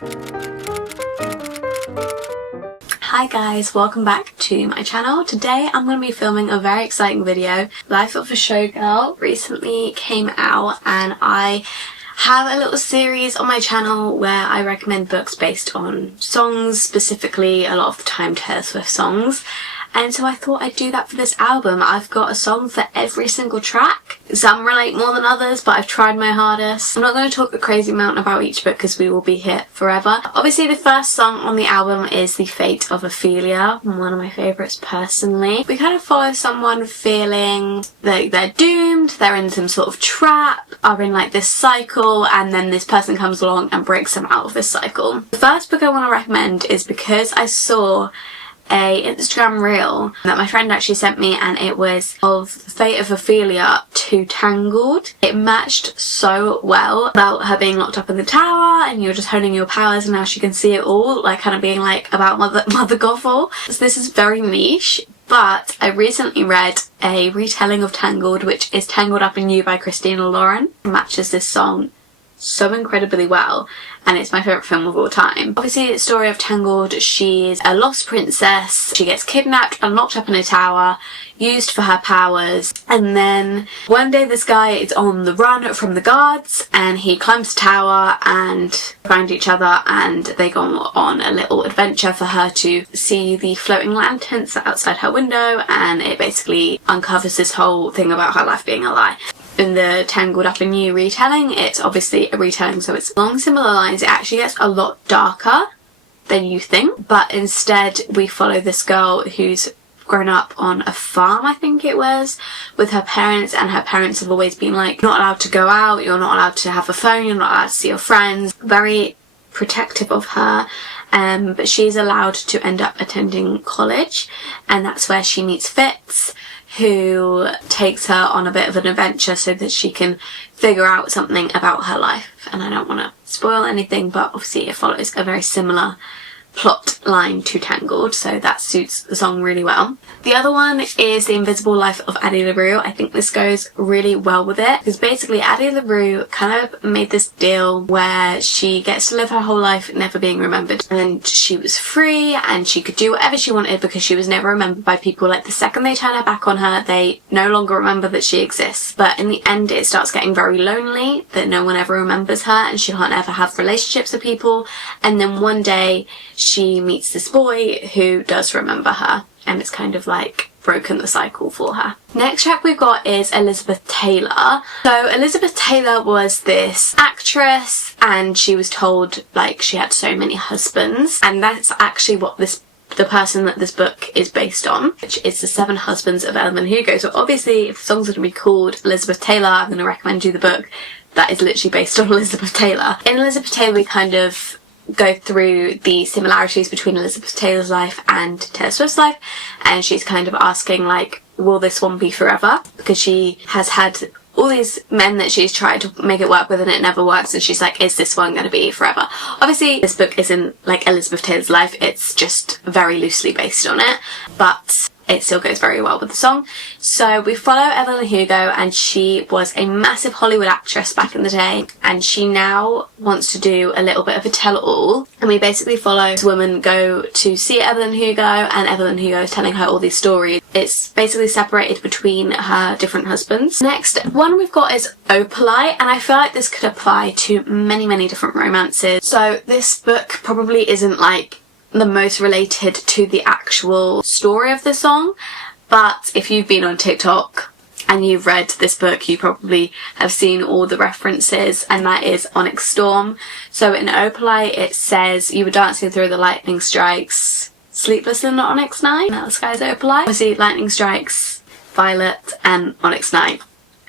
Hi guys, welcome back to my channel. Today I'm going to be filming a very exciting video. Life of a Showgirl recently came out and I have a little series on my channel where I recommend books based on songs, specifically a lot of the time Taylor Swift songs. And so I thought I'd do that for this album. I've got a song for every single track. Some relate more than others, but I've tried my hardest. I'm not going to talk a crazy amount about each book because we will be here forever. Obviously the first song on the album is The Fate of Ophelia, one of my favourites personally. We kind of follow someone feeling like they're doomed, they're in some sort of trap, are in like this cycle, and then this person comes along and breaks them out of this cycle. The first book I want to recommend is because I saw a Instagram reel that my friend actually sent me, and it was of The Fate of Ophelia to Tangled. It matched so well about her being locked up in the tower and you're just honing your powers and now she can see it all, like kind of being like about Mother Gothel. So this is very niche, but I recently read a retelling of Tangled, which is Tangled Up in You by Christina Lauren. It matches this song so incredibly well, and it's my favourite film of all time. Obviously the story of Tangled, she's a lost princess, she gets kidnapped and locked up in a tower, used for her powers, and then one day this guy is on the run from the guards and he climbs the tower and find each other, and they go on a little adventure for her to see the floating lanterns outside her window, and it basically uncovers this whole thing about her life being a lie. In the Tangled Up in You retelling, it's obviously a retelling, so it's along similar lines. It actually gets a lot darker than you think, but instead we follow this girl who's grown up on a farm, I think it was, with her parents, and her parents have always been like, you're not allowed to go out, you're not allowed to have a phone, you're not allowed to see your friends. Very protective of her, but she's allowed to end up attending college, and that's where she meets Fitz, who takes her on a bit of an adventure so that she can figure out something about her life. And I don't want to spoil anything, but obviously it follows a very similar plot line to Tangled, so that suits the song really well. The other one is The Invisible Life of Addie LaRue. I think this goes really well with it because basically Addie LaRue kind of made this deal where she gets to live her whole life never being remembered, and she was free and she could do whatever she wanted because she was never remembered by people. Like the second they turn her back on her, they no longer remember that she exists. But in the end it starts getting very lonely that no one ever remembers her and she can't ever have relationships with people, and then one day she meets this boy who does remember her, and it's kind of like broken the cycle for her. Next track we've got is Elizabeth Taylor. So Elizabeth Taylor was this actress and she was told like she had so many husbands, and that's actually what the person that this book is based on, which is The 7 Husbands of Evelyn Hugo. So obviously if the song's going to be called Elizabeth Taylor, I'm going to recommend you the book that is literally based on Elizabeth Taylor. In Elizabeth Taylor we kind of go through the similarities between Elizabeth Taylor's life and Taylor Swift's life, and she's kind of asking like, will this one be forever? Because she has had all these men that she's tried to make it work with and it never works, and she's like, is this one going to be forever? Obviously this book isn't like Elizabeth Taylor's life, it's just very loosely based on it, but it still goes very well with the song. So we follow Evelyn Hugo, and she was a massive Hollywood actress back in the day, and she now wants to do a little bit of a tell-all, and we basically follow this woman go to see Evelyn Hugo, and Evelyn Hugo is telling her all these stories. It's basically separated between her different husbands. Next one we've got is Opalite, and I feel like this could apply to many different romances. So this book probably isn't like the most related to the actual story of the song, but if you've been on TikTok and you've read this book, you probably have seen all the references, and that is Onyx Storm. So in Opalite it says, you were dancing through the lightning strikes, sleepless in the Onyx Night. Now the sky's Opalite. Obviously lightning strikes, Violet, and Onyx Night.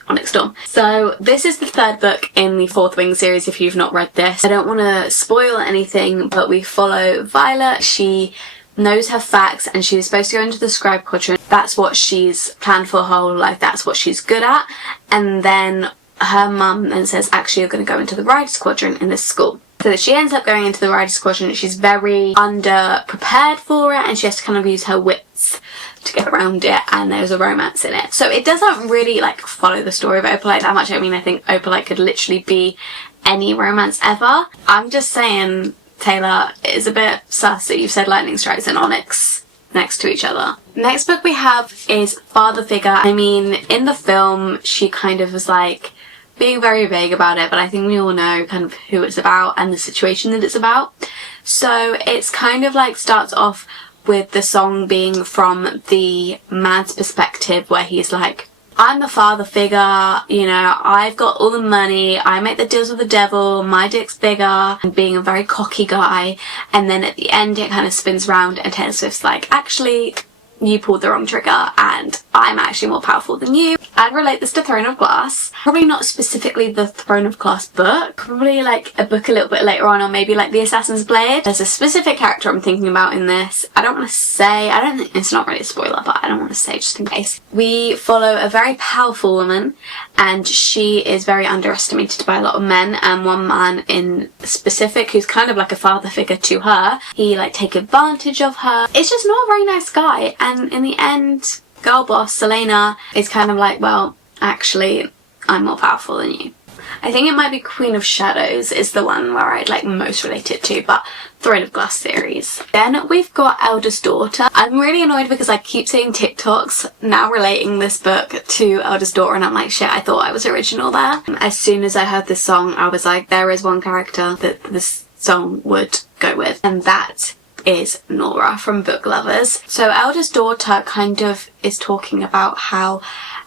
Onyx Storm. So this is the third book in the Fourth Wing series if you've not read this. I don't want to spoil anything, but we follow Violet. She knows her facts and she's supposed to go into the scribe quadrant. That's what she's planned for her whole life, that's what she's good at. And then her mum then says, actually you're going to go into the writer's quadrant in this school. So she ends up going into the writer's quadrant. She's very under-prepared for it and she has to kind of use her wits to get around it, and there's a romance in it. So it doesn't really like follow the story of Opalite that much. I mean, I think Opalite could literally be any romance ever. I'm just saying Taylor, it is a bit sus that you've said lightning strikes and onyx next to each other. Next book we have is Father Figure. I mean, in the film she kind of was like being very vague about it, but I think we all know kind of who it's about and the situation that it's about. So it's kind of like starts off with the song being from the man's perspective, where he's like, I'm the father figure, you know, I've got all the money, I make the deals with the devil, my dick's bigger, and being a very cocky guy. And then at the end it kind of spins round and Taylor Swift's like, actually, you pulled the wrong trigger and I'm actually more powerful than you. I'd relate this to Throne of Glass. Probably not specifically the Throne of Glass book, probably like a book a little bit later on, or maybe like the Assassin's Blade. There's a specific character I'm thinking about in this. I don't want to say, I don't think, it's not really a spoiler, but I don't want to say just in case. We follow a very powerful woman and she is very underestimated by a lot of men, and one man in specific who's kind of like a father figure to her, he like take advantage of her. It's just not a very nice guy, and in the end girl boss Selena is kind of like, well, actually I'm more powerful than you. I think it might be Queen of Shadows is the one where I'd like most relate it to, but Throne of Glass series. Then we've got Eldest Daughter. I'm really annoyed because I keep seeing TikToks now relating this book to Eldest Daughter, and I'm like, shit, I thought I was original there. As soon as I heard this song, I was like, there is one character that this song would go with, and that is Nora from Book Lovers. So Eldest Daughter kind of is talking about how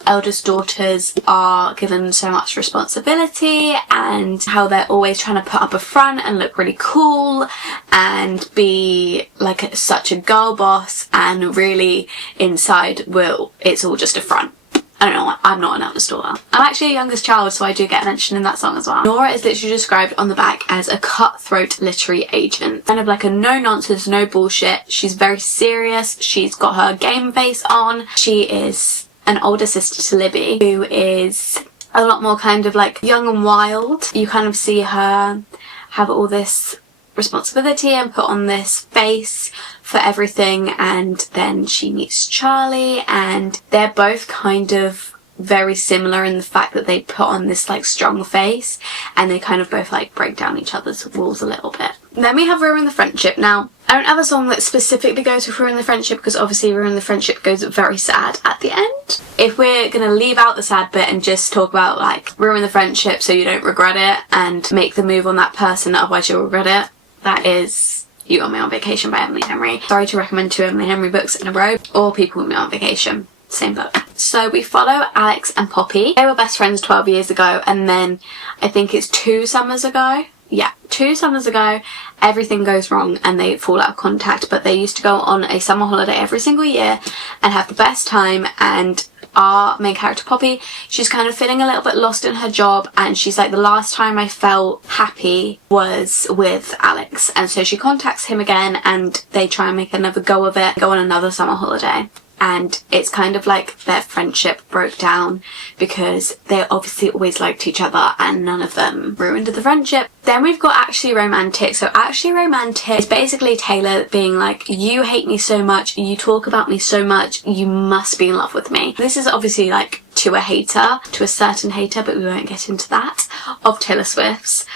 eldest daughters are given so much responsibility and how they're always trying to put up a front and look really cool and be like such a girl boss, and really inside, well, it's all just a front. I don't know, I'm not an eldest daughter. I'm actually a youngest child, so I do get mentioned in that song as well. Nora is literally described on the back as a cutthroat literary agent. Kind of like a no-nonsense, no bullshit. She's very serious. She's got her game face on. She is an older sister to Libby, who is a lot more kind of like young and wild. You kind of see her have all this responsibility and put on this face for everything, and then she meets Charlie, and they're both kind of very similar in the fact that they put on this like strong face, and they kind of both like break down each other's walls a little bit. Then we have Ruin the Friendship. Now, I don't have a song that specifically goes with Ruin the Friendship because obviously Ruin the Friendship goes very sad at the end. If we're gonna leave out the sad bit and just talk about like ruin the friendship so you don't regret it and make the move on that person, otherwise you'll regret it, that is You Got Me on Vacation by Emily Henry. Sorry to recommend 2 Emily Henry books in a row, or People With Me on Vacation. Same book. So we follow Alex and Poppy. They were best friends 12 years ago, and then I think it's 2 summers ago. Yeah, 2 summers ago, everything goes wrong and they fall out of contact, but they used to go on a summer holiday every single year and have the best time. And our main character Poppy, she's kind of feeling a little bit lost in her job, and she's like, the last time I felt happy was with Alex. And so she contacts him again and they try and make another go of it, go on another summer holiday. And it's kind of like their friendship broke down because they obviously always liked each other and none of them ruined the friendship. Then we've got Actually Romantic. So Actually Romantic is basically Taylor being like, you hate me so much, you talk about me so much, you must be in love with me. This is obviously like to a hater, to a certain hater, but we won't get into that, of Taylor Swift's.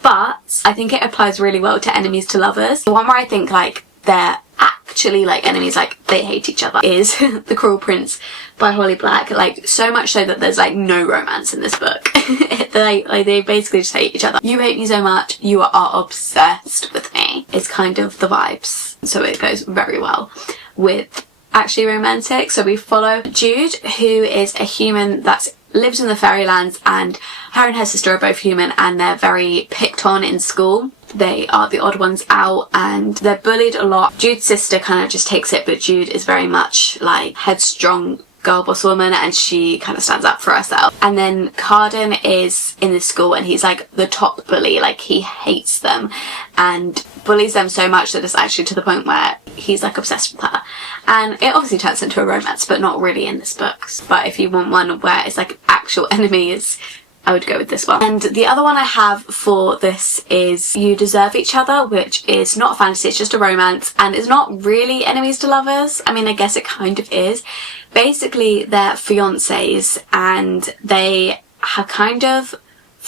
But I think it applies really well to enemies to lovers. The one where I think like they're actually like enemies, like they hate each other, is The Cruel Prince by Holly Black. Like so much so that there's like no romance in this book. they basically just hate each other. You hate me so much, you are obsessed with me. It's kind of the vibes. So it goes very well with Actually Romantic. So we follow Jude, who is a human that lives in the fairylands, and her and her sister are both human and they're very picked on in school. They are the odd ones out and they're bullied a lot. Jude's sister kind of just takes it, but Jude is very much like headstrong girl boss woman and she kind of stands up for herself. And then Carden is in this school and he's like the top bully, like he hates them and bullies them so much that it's actually to the point where he's like obsessed with her. And it obviously turns into a romance, but not really in this book. But if you want one where it's like actual enemies, I would go with this one. And the other one I have for this is You Deserve Each Other, which is not a fantasy, it's just a romance, and it's not really enemies to lovers. I mean, I guess it kind of is. Basically, they're fiancés and they have kind of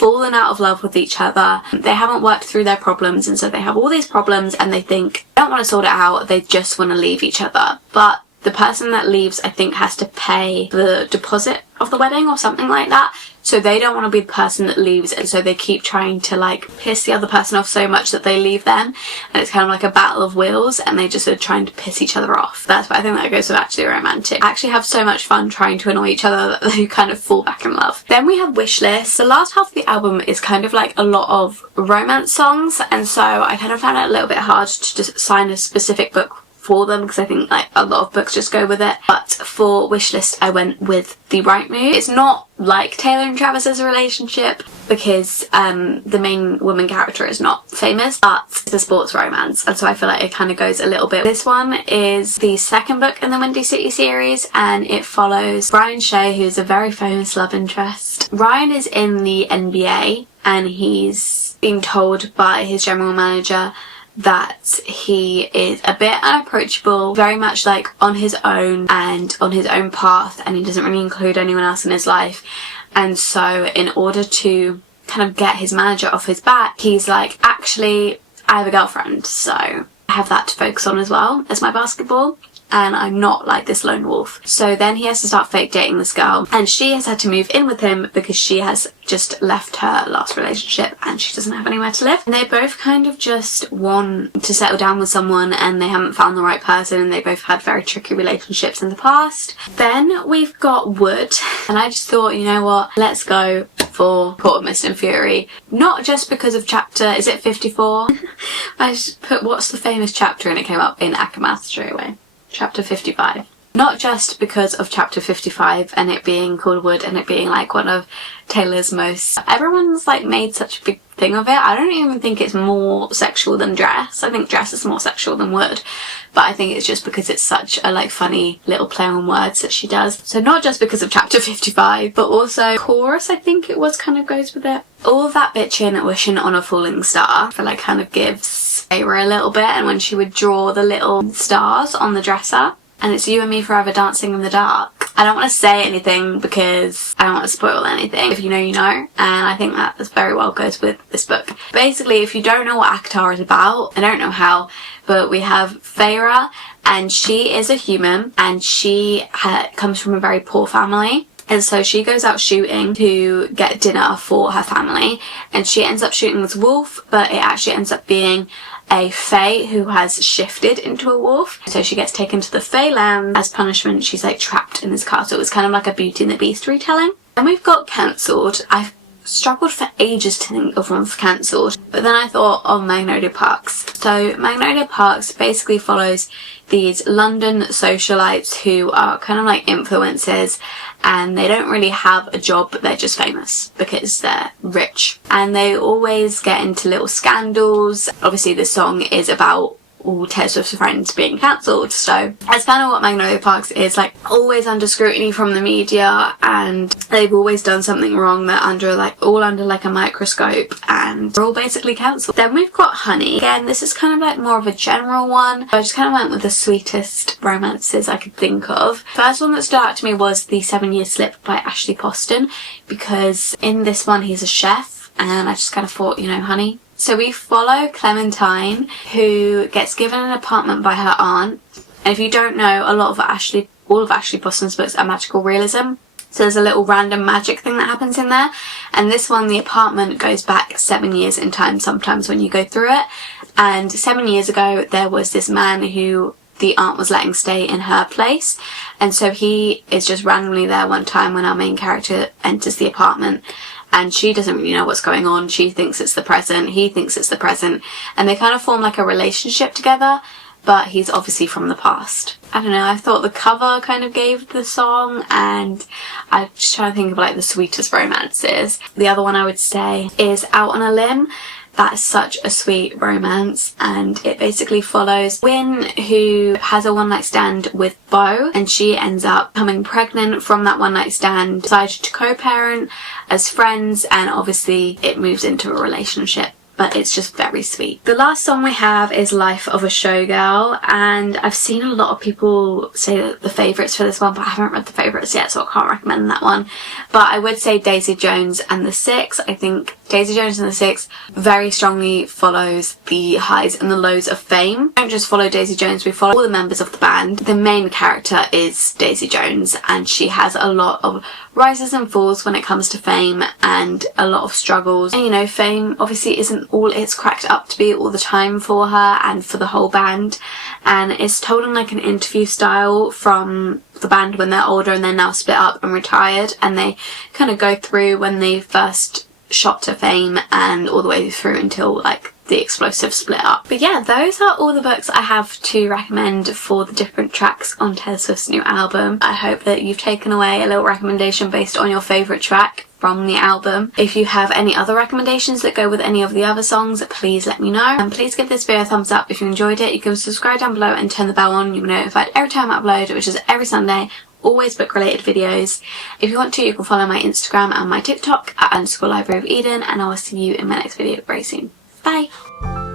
fallen out of love with each other. They haven't worked through their problems, and so they have all these problems and they think they don't want to sort it out, they just want to leave each other. But the person that leaves, I think, has to pay the deposit of the wedding or something like that. So they don't want to be the person that leaves, and so they keep trying to like piss the other person off so much that they leave them, and it's kind of like a battle of wills, and they just are trying to piss each other off. That's why I think that goes with actually romantic. I actually have so much fun trying to annoy each other that they kind of fall back in love. Then we have Wishlist. The last half of the album is kind of like a lot of romance songs, and so I kind of found it a little bit hard to just sign a specific book for them, because I think like a lot of books just go with it. But for Wishlist I went with The Right Move. It's not like Taylor and Travis's relationship, because the main woman character is not famous, but it's a sports romance, and so I feel like it kind of goes a little bit. This one is the second book in the Windy City series, and it follows Ryan Shea, who's a very famous love interest. Ryan is in the NBA, and he's being told by his general manager that he is a bit unapproachable, very much like on his own and on his own path, and he doesn't really include anyone else in his life. And so in order to kind of get his manager off his back, he's like, actually, I have a girlfriend, so I have that to focus on as well as my basketball, and I'm not like this lone wolf. So then he has to start fake dating this girl, and she has had to move in with him because she has just left her last relationship and she doesn't have anywhere to live. And they both kind of just want to settle down with someone, and they haven't found the right person, and they both had very tricky relationships in the past. Then we've got Wood, and I just thought, you know what, let's go for Court of Mist and Fury. Not just because of chapter, is it 54? I just put what's the famous chapter and it came up in Akamath straight away. Chapter 55. Not just because of chapter 55 and it being called Wood and it being like one of Taylor's most... Everyone's like made such a big thing of it. I don't even think it's more sexual than Dress. I think Dress is more sexual than Wood. But I think it's just because it's such a like funny little play on words that she does. So not just because of chapter 55, but also chorus, I think it was, kind of goes with it. All of that bitchin' wishing on a falling star, I feel like kind of gives Feyre a little bit, and when she would draw the little stars on the dresser, and it's you and me forever dancing in the dark. I don't want to say anything because I don't want to spoil anything. If you know, you know. And I think that very well goes with this book. Basically, if you don't know what ACOTAR is about, I don't know how, but we have Feyre, and she is a human, and she comes from a very poor family. And so she goes out shooting to get dinner for her family, and she ends up shooting this wolf, but it actually ends up being a fae who has shifted into a wolf. So she gets taken to the Fae land. As punishment, she's like trapped in this castle. It was kind of like a Beauty and the Beast retelling. And we've got Cancelled. I've struggled for ages to think of one for Cancelled, but then I thought of Magnolia Parks. So Magnolia Parks basically follows these London socialites who are kind of like influencers, and they don't really have a job, but they're just famous because they're rich, and they always get into little scandals. Obviously this song is about all Taylor Swift's friends being cancelled, so that's kind of what Magnolia Parks is like, always under scrutiny from the media, and they've always done something wrong. They're all under like a microscope, and they're all basically cancelled. Then we've got Honey. Again, this is kind of like more of a general one. I just kind of went with the sweetest romances I could think of. First one that stood out to me was The 7 Year Slip by Ashley Poston, because in this one he's a chef, and I just kind of thought, you know, honey. So we follow Clementine, who gets given an apartment by her aunt. And if you don't know, all of Ashley Poston's books are magical realism. So there's a little random magic thing that happens in there. And this one, the apartment goes back 7 years in time sometimes when you go through it. And 7 years ago, there was this man who the aunt was letting stay in her place. And so he is just randomly there one time when our main character enters the apartment. And she doesn't really know what's going on. She thinks it's the present. He thinks it's the present. And they kind of form like a relationship together. But he's obviously from the past. I don't know, I thought the cover kind of gave the song. And I'm just trying to think of like the sweetest romances. The other one I would say is Out on a Limb. That's such a sweet romance, and it basically follows Wyn, who has a one-night stand with Beau, and she ends up becoming pregnant from that one-night stand, decided to co-parent as friends, and obviously it moves into a relationship but it's just very sweet. The last song we have is Life of a Showgirl, and I've seen a lot of people say that the favourites for this one, but I haven't read the favourites yet, so I can't recommend that one. But I would say Daisy Jones and the Six. I think Daisy Jones and the Six very strongly follows the highs and the lows of fame. We don't just follow Daisy Jones, we follow all the members of the band. The main character is Daisy Jones, and she has a lot of rises and falls when it comes to fame and a lot of struggles. And you know, fame obviously isn't all it's cracked up to be all the time for her and for the whole band, and it's told in like an interview style from the band when they're older and they're now split up and retired, and they kind of go through when they first shot to fame and all the way through until like the explosive split up. But yeah, those are all the books I have to recommend for the different tracks on Taylor Swift's new album. I hope that you've taken away a little recommendation based on your favourite track from the album. If you have any other recommendations that go with any of the other songs, please let me know. And please give this video a thumbs up if you enjoyed it. You can subscribe down below and turn the bell on. You'll be notified every time I upload, which is every Sunday. Always book related videos. If you want to, you can follow my Instagram and my TikTok at _libraryofeden, and I will see you in my next video very soon. Bye!